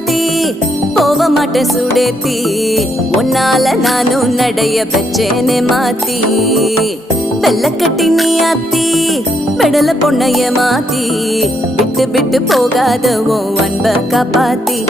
சாத்தி போக மாட்டேன் சுடேத்தி உன்னால நானும் நடைய பெச்சேனே மாத்தி வெள்ளக்கட்டி நீ ஆத்தி பெடல பொண்ணைய மாத்தி விட்டு விட்டு போகாத உன் அன்ப காப்பாத்தி